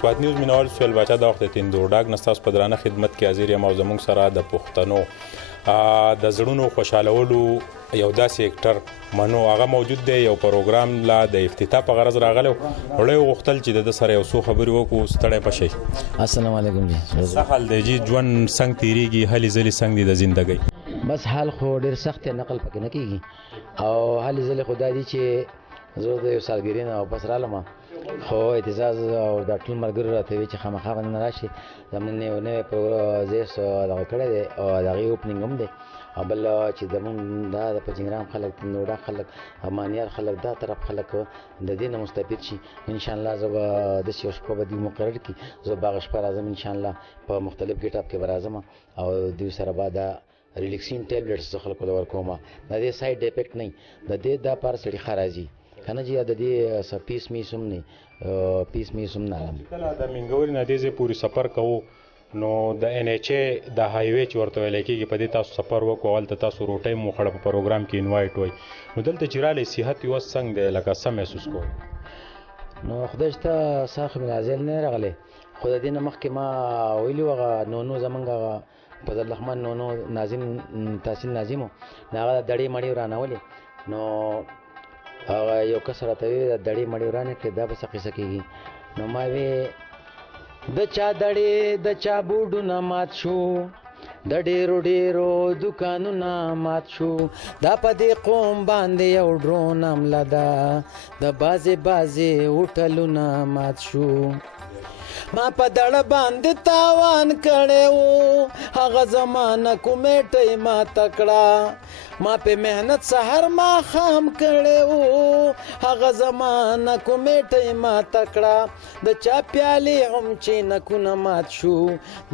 سواد نیوز مینوال سویل باچا د وخت تیندور ډاګ نستاس په درانه خدمت کې حاضر یم او زموږ سره د پښتنو د زړونو خوشحالولو یو داسې اکټر منو هغه موجود دی. یو پروګرام لا د افتتاح په غرض راغلی وړی غوښتل چې د سره یو څو خبرې وکړو. ستړی په شئ. السلام علیکم جی. څه حال دی جی؟ ژوند څنګه تیریږي؟ هلې ځلې څنګه دي د زندګۍ؟ بس حال خو ډېر سخت دی، نقل پکې نه کېږي. او هلې ځلې خو دا دي چې زه د یو سالګرې نه واپس رالم، خو اعتزاز او دا ټول ملګري راته وایي چې خامخا به نن راشي. زموږ نوی پروګرام زه دغه کړی دی او د هغې اوپننګ هم دی. او بل چې زموږ دا د پچنګرام خلک، نوډا خلک، امانیار خلک، دا طرف خلک د دې نه مستفید شي. انشاءالله زه به داسې یو شپه به دوی مقرر کړي، زه به هغه شپه راځم انشاءالله په مختلف ګیټ اپ کې به راځم او دوی سره به دا ریلیکسین ټیبلټس خلکو ته ورکوم. د دې سایډ افیکټ نه، د دې دا پر سړي ښه راځي که نه جي. د دې څه پیس میس هم نه، پیس میس هم نه علم. کله د مینګورې نه دې ځای پورې سفر کوو نو د ان ایچ ای د هایوې چې ورته ویلی کېږي په دې تاسو سفر وکړو، هلته تاسو روټۍ مو وخوړه، په پروګرام کې انوایټ وای. نو دلته چې رالی صحت یې اوس څنګه دی؟ لکه څه محسوس کوئ؟ نو خدای شته سا خو مې نازل نه راغلی، خو د دې نه مخکې ما ویلي وو هغه نونو زمونږ هغه فضل الرحمن نونو ناظم تحصیل ناظم و، نو هغه دړې مړې ورانولې. نو هغه یو کس راته ویل د دړې مړې ورانې کړې دا به څه قصه کېږي. نو ما وی د چا دړې د چا بوډونه مات شو، د ډېرو ډېرو دوکانونه مات شو، دا په دې قوم باندې یو ډرون حمله ده، د بازې بازې هوټلونه مات شو. ما په دړه باندې تاوان کړی و، هغه زمانه کومیټۍ ماته کړه، ما په محنت سحر ماښام کړی و، هغه زمانه کومیټۍ ماته کړه، د چا پیالې هم چې نکونه مات شو،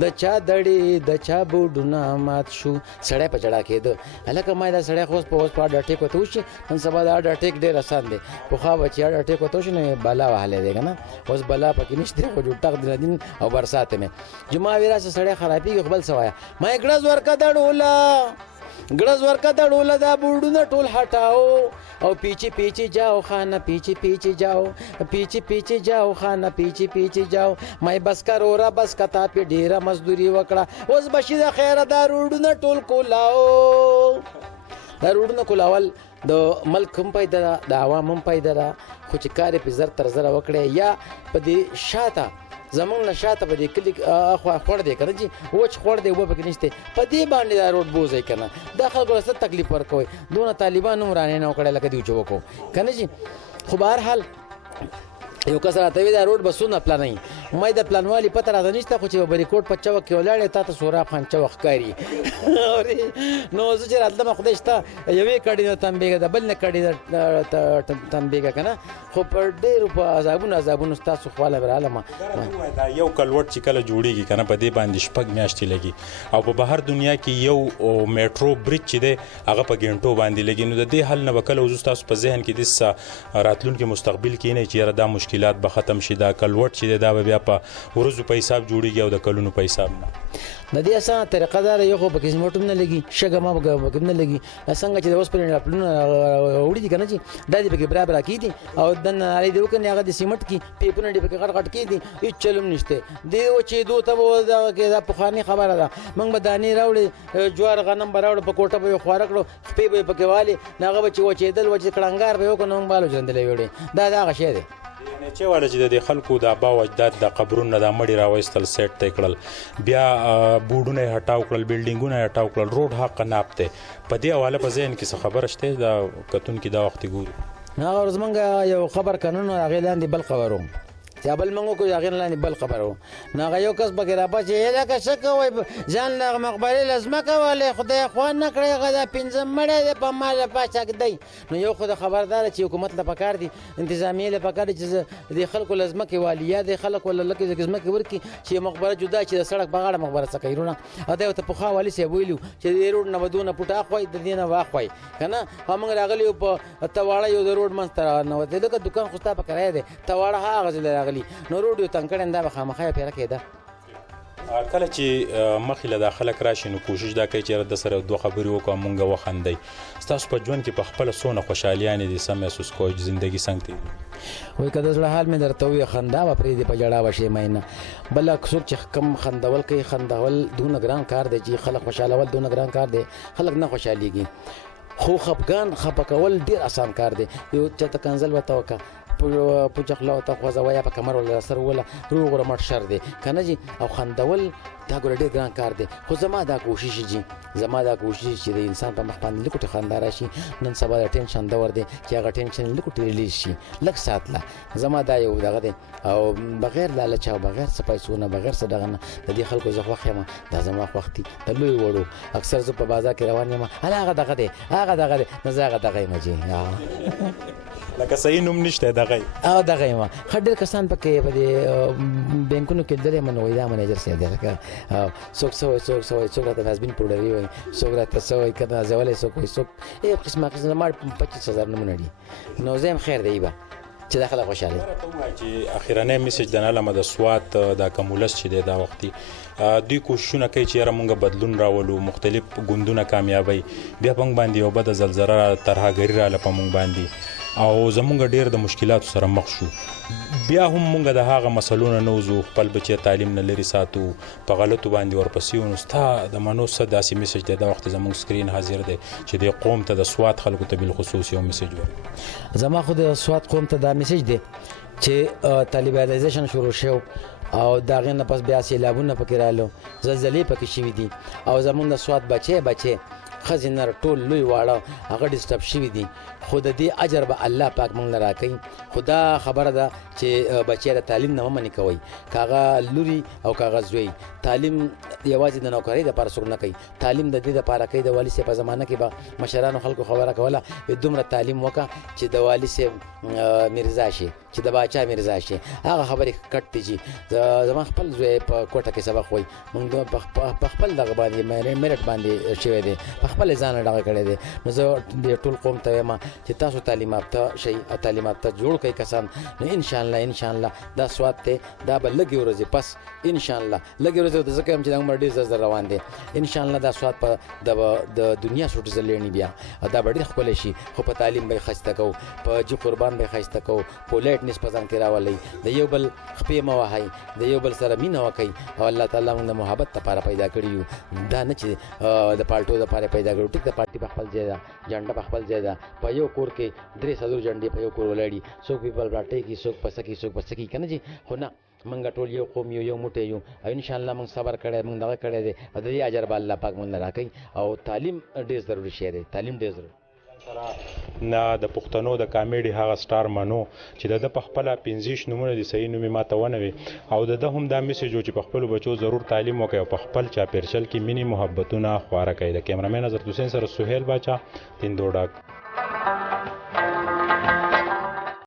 د چا دړې د چا بوډونه مات شو. سړی په جړا کېده. هلکه ما دا سړی خو اوس په اډ اټیک ورته وشي، نن سبا د اډ اټیک ډېر اسان دی. پخوا به چې اډ اټیک ورته وشي نو بلا وهلی دی که نه، اوس بلا پکې نشته، خو جوټق دین او برسات مې جمعه وی راسه سړی خرابېږي. خو بل څه وایه ما یې ګړز ورکه دړوله، ګړز ورکه دړوله، دا بوډونه ټول هټاو او پیچی پیچی جاو خانه، پیچی پیچی جاو، پیچی پیچی جاو خانه، پیچی پیچی جاو. ما یې بس کرورا بس کتا پې ډېره مزدوري وکړه، اوس بشي د خیره دا روډونه ټول کولاو. دا روډونه کولول د ملک هم پیدا ده، د عوام هم پیدا ده، خو چې کار یې پې زر تر زره وکړی یا په دې شاته زمونږ نه شاته په دې کلي اخوا خوړ دی که نه جي، وچ خوړ دی، اوبه پکې نشته، په دې باندې دا روډ بوځئ که نه. دا خلکو له څه تکلیف ورکوئ؟ دونه طالبان هم رانې نه وکړی لکه دوی چې وکړو که نه جي. خو بهرحال یو کس راته وی دا روډ به څونه پلانوي، ما د پلانوالي پته راته نشته، خو چې به بریکوټ په چوک کې ولاړې تا ته سوراب خان چوک ښکاري. نو زه چې راتلم خدای شته یوې کډې نه تنبېږه، د بل نه کډې تنبېږه که نه، خو په ډېرو په عذابونو ستاسو خواله به رالم. دا یو کلوټ چې کله جوړېږي که نه په دې باندې شپږ میاشتې لګي، او په بهر دنیا کې یو میټرو برج چې دی هغه په ګنټو باندې لګي. نو د دې حل نه به کله اوس تاسو په ذهن کې داسې راتلونکي مستقبل کې نه چې یاره دا مشکلات به ختم شي، دا کلوټ چې دی دا به بیا په ورځو په حساب جوړېږي او د کلونو په حساب نه؟ د دې اسانه طریقه دا ده، یو خو پکې سمټ هم نه لګي، شګه ما پکې نه لګي، څنګه چې د اوسپنې راپلونه وړي دي که نه چې دا دې پکې برابر کېدي او دننه نړۍ دې وکړي هغه د سیمټ کې پیپونه دې پکې غټ غټ کېدي، هېڅ چل هم نشته. دې وچېدو ته به دغه کې دا پخواني خبره ده، موږ به دانې راوړې، جوار غنم به راوړو، په کوټه به یې خواره کړو، خپې به یې پکې والې، نو هغه به چې وچېدل وچې کړنګار به یې وکړو، نو موږ بالو ژرندلې وړې. دا دغه شی دی. چې واله چې د خلکو د ابا او اجداد د قبرونو د مړي راوایستل سیټ ته کړل، بیا بوډونه یې هټاو کړل، بلډینګونه یې هټاو کړل، روډ حق ناپ دی. په دې حواله په ذهن کې څه خبره شته د کتونکي دا وخت ګوري؟ هغه ورځ موږ یو خبر قانون هغې لاندې بل خبر و، چې بل موږ وکړو هغې لاندې بل خبر و. نو هغه یو کس پکې راپاڅي لکه څه کوئ ځان له مقبرې له ځمکه ولې خدای خوا نه کړی، هغه دا پنځم مړی دی په ما له پاچاک دی. نو یو خو د خبرداره چې حکومت له پکار دي، انتظامیې له پکار دي چې د خلکو له ځمکې والي یا د خلکو له لکې ځمکې ورکړي چې مقبره جدا چې د سړک په غاړه مقبره څه کوي رونه. او دا ورته پخوا والي صاحب ویلي چې د دې روډ نه به دونه پټ اخوئ، د دې نه واخوئ که نه. او موږ راغلي یو په تواړه یو د روډ منځ ته راننوتې، لکه دوکان خو ستا په کرایه دی، تواړه هغه ځای راغلي، نو روډ یو تنګ کړی دا به خامخا یې پیره کېده. کله چې مخې له دا خلک راشي نو کوشش دا کوي چې د سره دوه خبرې وکړو، مونږ وخندئ. ستاسو په ژوند کې په خپله څونه خوشحالیانې دي څه محسوس کوئ؟ زندګي څنګه دی؟ وایي که د زړه حال مې درته ووایي خندا به پرېږدې په ژړا به شې مینه. بله څوک چې کم خندول کوي، خندول دونه ګران کار دی چې خلک خوشحالول دونه ګران کار دی، خلک نه خوشحالېږي. خو خفګان خفه کول ډېر اسان کار دی. یو چاته کنځل ورته وکړه، پوچه خوله ورته خوځوه یا په کمر وله سر وله، روغ وره مټ شر دی که نه جي. او خندول دا ګوره ډېر ګران کار دی. خو زما دا کوشش جي، زما دا کوشش چې د انسان په مخ باندې لږ خندا راشي. نن سبا د ټینشن دور دی چې هغه ټینشن لږ ریلیز شي، لږ سات لا. زما دا یو دغه دی، او بغیر لالچ او بغیر څه پیسو نه، بغیر څه دغه نه، د دې خلکو زه خوښ یم. دا زما خوښ دي د لوی وړو. اکثر زه په بازار کې روان یم، هغه دغه دی، هغه دغه دی، نو زه هغه دغه یم جي. لکه صحیح نوم نشته دغه هغه دغه یم. ښه ډېر کسان پکې په دې بینکونو کې لیدلی یم، نو وایي دا منیجر صاحب دی. لکه څوک څه وایي، څوک څه وایي، څوک راته فاسبین پوډري وایي، څوک راته څه وایي، که نازولی څوک وایي، څوک قسمه قسم. زما 25,000 نومونه دي. نو زه یم خیر دی به چې دا خلک خوشحاله چې اخیرنی میسج د نعلمه د سوات دا کمولس چې دی دا وختي دوی کوششونه کوي چې یاره مونږ بدلون راولو، مختلف ګوندونه کامیابی، بیا په موږ باندې یو بده زلزله ترهګري راله په موږ باندې، او زمونږ ډېر د مشکلاتو سره مخ شو. بیا هم مونږ د هغه مسلو نه نوځو، خپل بچی تعلیم نه لرې ساتو، په غلطو باندې ورپسې یو. نو ستا د منو څه داسې میسج دی دا وخت زمونږ سکرین حاضر دی چې د قوم ته د سوات خلکو ته بالخصوص یو میسج ورکړي؟ زما خو د سوات قوم ته دا میسج دی چې طالبانیزیشن شروع شو، او د هغې نه پس بیا سیلابونه پکې رالو، زلزلې پکې شوي دي، او زمونږ د سوات بچی ښځې نر ټول لوی واړه هغه ډسټرب شوي دي. خو د دې اجر به الله پاک موږ له راکوي. خو دا خبره ده چې بچی د تعلیم نه مه منې کوئ، که هغه لوري او که هغه زوی. تعلیم یوازې د نوکرۍ دپاره څوک نه کوي، تعلیم د دې دپاره کوي. د والي صاحب په زمانه کې به مشرانو خلکو خبره کوله، دومره تعلیم وکړه چې د والي صاحب میرزا شي، چې د باچا میرزا شي. هغه خبرې کټ دي چې زما خپل زوی په کوټه کې سبق وایي، موږ په خپل دغه باندې میرټ باندې شوی دی، په خپل ځان دغه کړی دی. نو زه د ټول قوم ته وایم چې تاسو تعلیم یافته شئ او تعلیم یافته جوړ کړئ کسان. نو انشاءالله دا سوات دی، دا به لږې ورځې پس انشاءالله لږې ورځې ته ځکه یم چې دا عمر ډېر زر روان دی. انشاءالله دا سوات په د دنیا سوټزرلینډ بیا دا به ډېر ښکلی شي. خو په تعلیم به یې ښایسته کوو، په جي قربان به یې ښایسته کوو، پولیټنس په ځان کې راولئ، د یو بل خپې مه وهئ، د یو بل سره مینه وکئ. او الله تعالی موږ د محبت لپاره پیدا کړي یو، دا نه چې د پالټو لپاره پیدا کړو. ټیک د پارټي په خپل ځای ده، جنډه په خپل ځای ده. په یو کور کې 3 جنډې په یو کور ولاړي، څوک پیپل راټۍ کي، څوک پسه کي، څوک پسه کي، که نه جي. خو نه، موږ ټول یو قوم یو موټی یو، او انشاءالله موږ صبر کړی، موږ دغه کړی دی، او د دې اجر به الله پاک موږ له راکوي. او تعلیم ډېر ضروري شی دی، تعلیم ډېر ضروري. نه د پښتنو د کامیډي هغه سټار منو چې د په خپل 15 نمونه دي صحیح نومي ماته ونوي، او د هم دا میسج چې په خپل بچو ضرور تعلیم وکړي او په خپل چاپیرشل کې مینی محبتونه خواره کوي. د کیمرامین نظر حسین سره سهیل باچا، تیندوډاک.